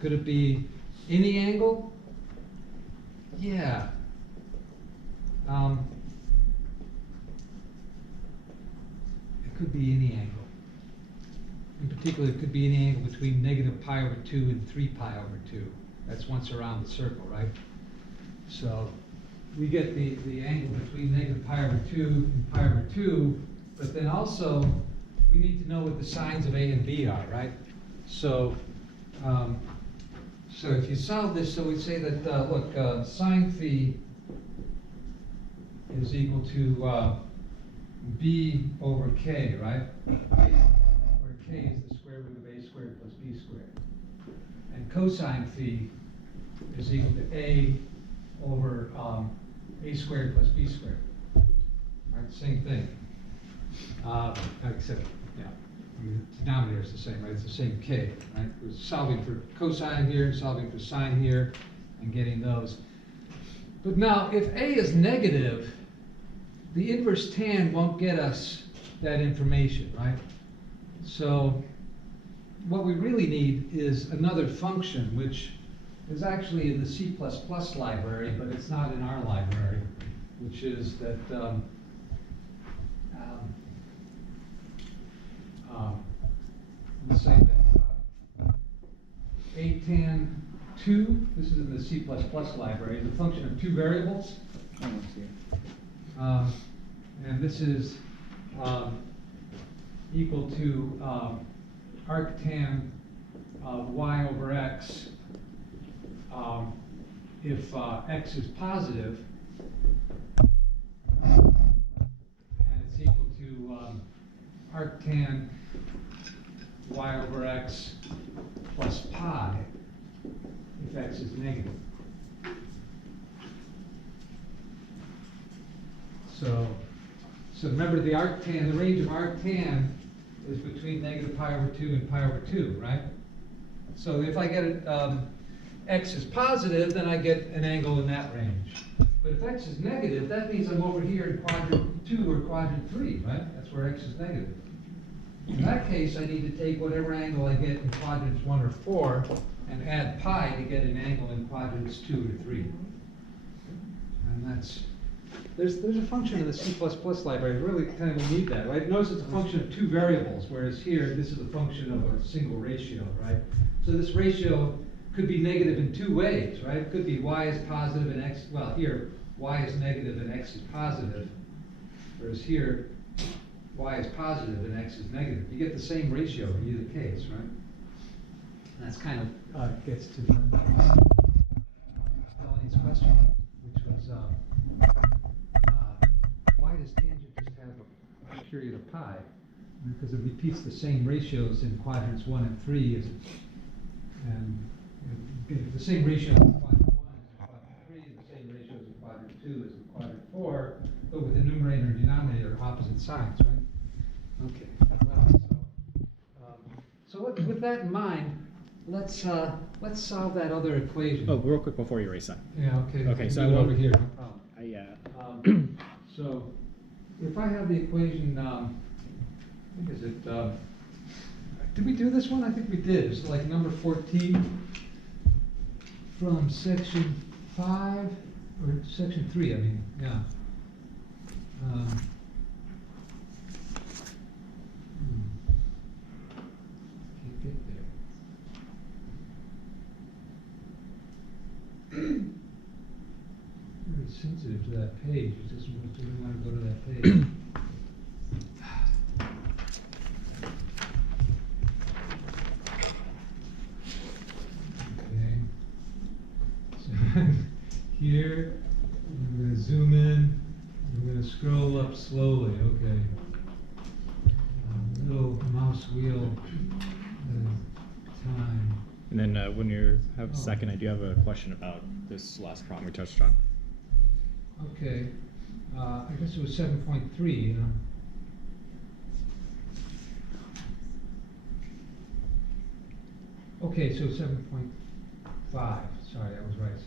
Could it be any angle? Yeah. It could be any angle. In particular, it could be any angle between negative pi over 2 and 3 pi over 2. That's once around the circle, right? So we get the angle between negative pi over 2 and pi over 2, but then also we need to know what the signs of A and B are, right? So, so if you solve this, so we say that, look, sine phi is equal to B over K, right? Where K is the square root of A squared plus B squared. And cosine phi is equal to A over A squared plus B squared. Right, same thing. Except, yeah, the denominator is the same, right? It's the same K, right? We're solving for cosine here, solving for sine here, and getting those. But now, if A is negative, the inverse tan won't get us that information, right? So what we really need is another function, which is actually in the C++ library, but it's not in our library, which is that let's say that A tan 2, this is in the C++ library, is a function of two variables. And this is equal to arctan of y over x if x is positive, and it's equal to arctan y over x plus pi if x is negative. So remember the arctan, the range of arctan is between negative pi over 2 and pi over 2, right? So if I get x is positive, then I get an angle in that range. But if x is negative, that means I'm over here in quadrant 2 or quadrant 3, right? That's where x is negative. In that case, I need to take whatever angle I get in quadrants 1 or 4 and add pi to get an angle in quadrants 2 or 3. And that's, there's a function in the C++ library, really kind of need that, right? Notice it's a function of two variables, whereas here, this is a function of a single ratio, right? So this ratio could be negative in two ways, right? It could be y is positive and x, well, here, y is negative and x is positive, whereas here, y is positive and x is negative. You get the same ratio in either case, right? And that's kind of gets to Melanie's question, which was, why does tangent just have a period of pi? Because it repeats the same ratios in quadrants 1 and 3 as and the same ratio in quadrant 1 as in quadrant 3, and the same ratios in quadrant 2 as in quadrant 4, but with the numerator and denominator opposite sides, right? Okay. Well, so with that in mind, let's solve that other equation. Oh, real quick before you erase that. Yeah. Okay. Okay. So I over here. No problem. So if I have the equation, I think is it, did we do this one? I think we did. It's like number 14 from section 5, or section 3, I mean, yeah. Can't get there. Very sensitive to that page. It just doesn't want to go to that page. Okay. So here, I'm going to zoom in. I'm going to scroll up slowly. Okay. Little mouse wheel at a time. And then when you have a second, I do have a question about this last problem we touched on. Okay. I guess it was 7.3, you know. Okay, so 7.5. Sorry, I was right, 7.5.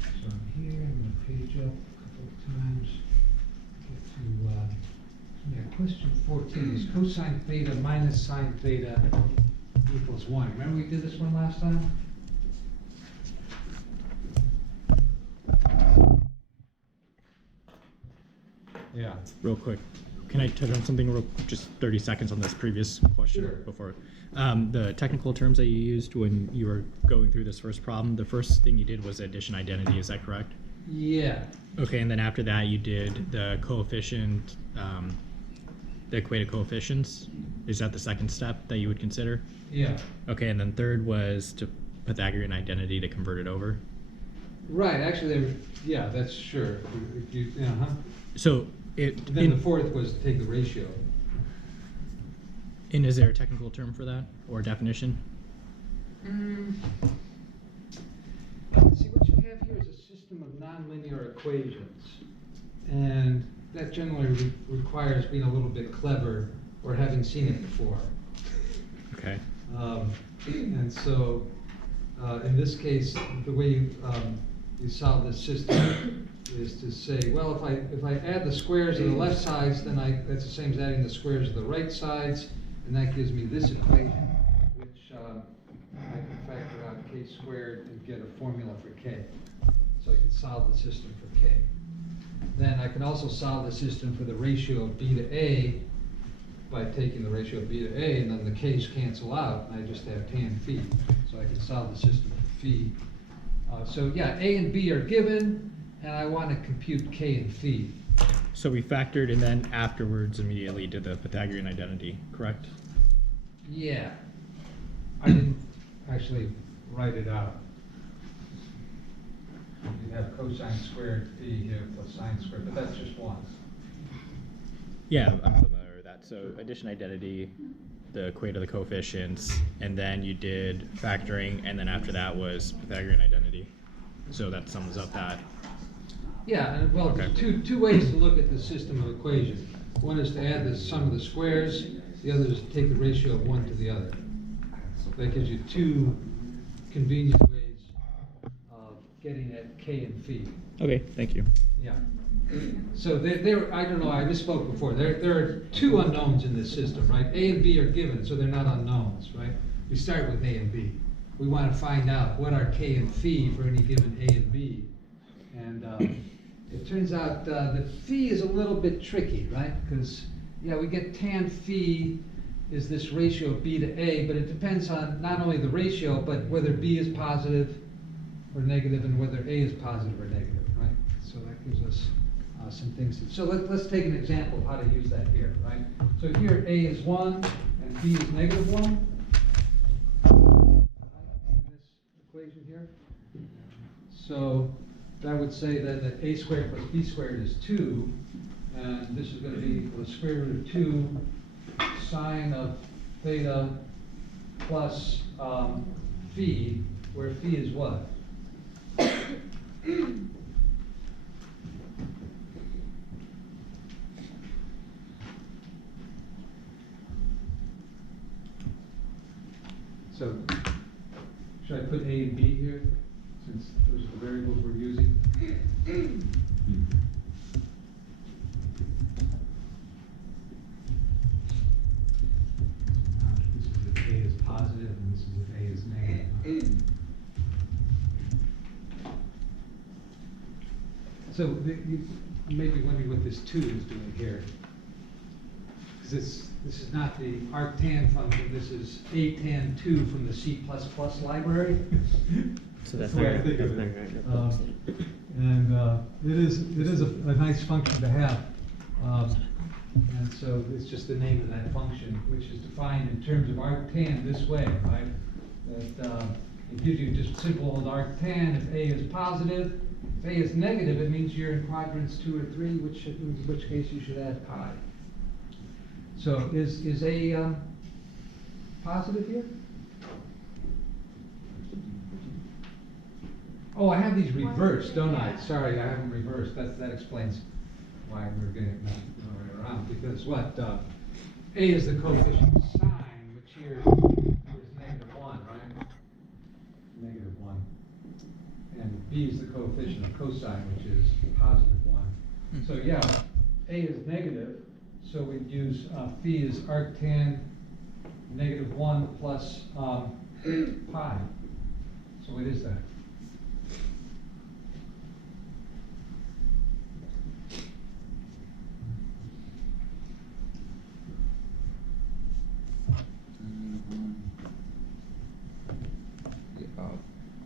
So I'm here, I'm going to page up a couple of times, get to Yeah, question 14 is cosine theta minus sine theta equals 1. Remember we did this one last time? Yeah. Real quick, can I touch on something just 30 seconds on this previous question Sure. before? The technical terms that you used when you were going through this first problem, the first thing you did was addition identity, is that correct? Yeah. Okay, and then after that you did the coefficient, the equated coefficients. Is that the second step that you would consider? Yeah. Okay, and then third was to Pythagorean identity to convert it over. Right, actually, yeah, that's sure. If you, uh-huh. So Then the fourth was to take the ratio. and is there a technical term for that or definition? See, what you have here is a system of nonlinear equations. And that generally requires being a little bit clever or having seen it before. Okay. And so, in this case, the way you solve this system is to say, well, if I add the squares of the left sides, then that's the same as adding the squares of the right sides, and that gives me this equation, which I can factor out k squared and get a formula for k. So I can solve the system for k. Then I can also solve the system for the ratio of b to a by taking the ratio of b to a, and then the k's cancel out, and I just have tan phi. So I can solve the system for phi. So yeah, a and b are given, and I want to compute k and phi. So we factored and then afterwards immediately did the Pythagorean identity, correct? Yeah. I didn't actually write it out. You have cosine squared phi here plus sine squared, but that's just one. Yeah, I'm familiar with that. So addition identity, the equate of the coefficients, and then you did factoring, and then after that was Pythagorean identity. So that sums up that. Yeah, and well, Okay. there's two ways to look at the system of equations. One is to add the sum of the squares, the other is to take the ratio of one to the other. That gives you two convenient ways of getting at k and phi. Okay, thank you. Yeah. So I don't know, I misspoke before. There are two unknowns in this system, right? A and B are given, so they're not unknowns, right? We start with A and B. We want to find out what are k and phi for any given A and B. And it turns out that phi is a little bit tricky, right? Because, yeah, we get tan phi is this ratio of b to a, but it depends on not only the ratio, but whether b is positive or negative and whether a is positive or negative, right? So that gives us some things. So let's take an example of how to use that here, right? So here a is 1 and b is negative 1. In this equation here. So that would say then that a squared plus b squared is 2, and this is going to be equal to square root of 2 sine of theta plus phi, where phi is what? So, should I put a and b here, since those are the variables we're using? This is if a is positive, and this is if a is negative. So you may be wondering what this 2 is doing here. Because this is not the arctan function, this is a tan 2 from the C++ library. So that's the way I think of it. And it is a nice function to have. And so it's just the name of that function, which is defined in terms of arctan this way, right? That it gives you just simple old arctan. If a is positive, if a is negative, it means you're in quadrants 2 or 3, in which case you should add pi. So is a positive here? Oh, I have these reversed, don't I? Sorry, I have them reversed. That explains why we're getting it right around. Because what? A is the coefficient of sine, which here is negative 1, right? Negative 1. And b is the coefficient of cosine, which is positive 1. So yeah, a is negative. So we'd use phi is arctan -1 plus pi. So what is that?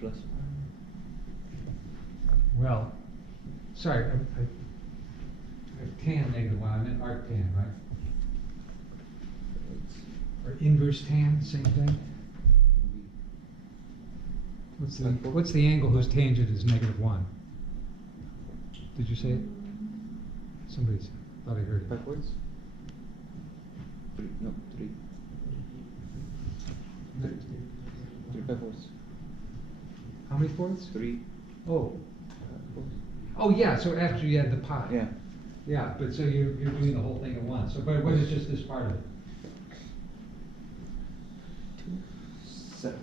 Plus Well, sorry, I tan -1, I meant arctan, right? Or inverse tan, same thing? What's the angle whose tangent is -1? Did you say it? Somebody thought I heard it. backwards. No, three. Three backwards. How many fourths? Three. Oh, Fourths. oh yeah, so after you add the pi. Yeah. Yeah, but so you're doing the whole thing at once, so, but what is just this part of it? 7.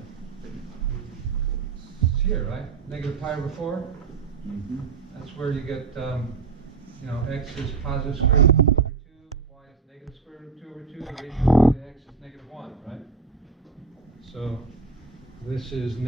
It's here, right? -pi/4? Mm-hmm. That's where you get, x is positive square root of 2 over 2, y is negative square root of 2 over 2, the ratio of y to x is -1, right? So this is negative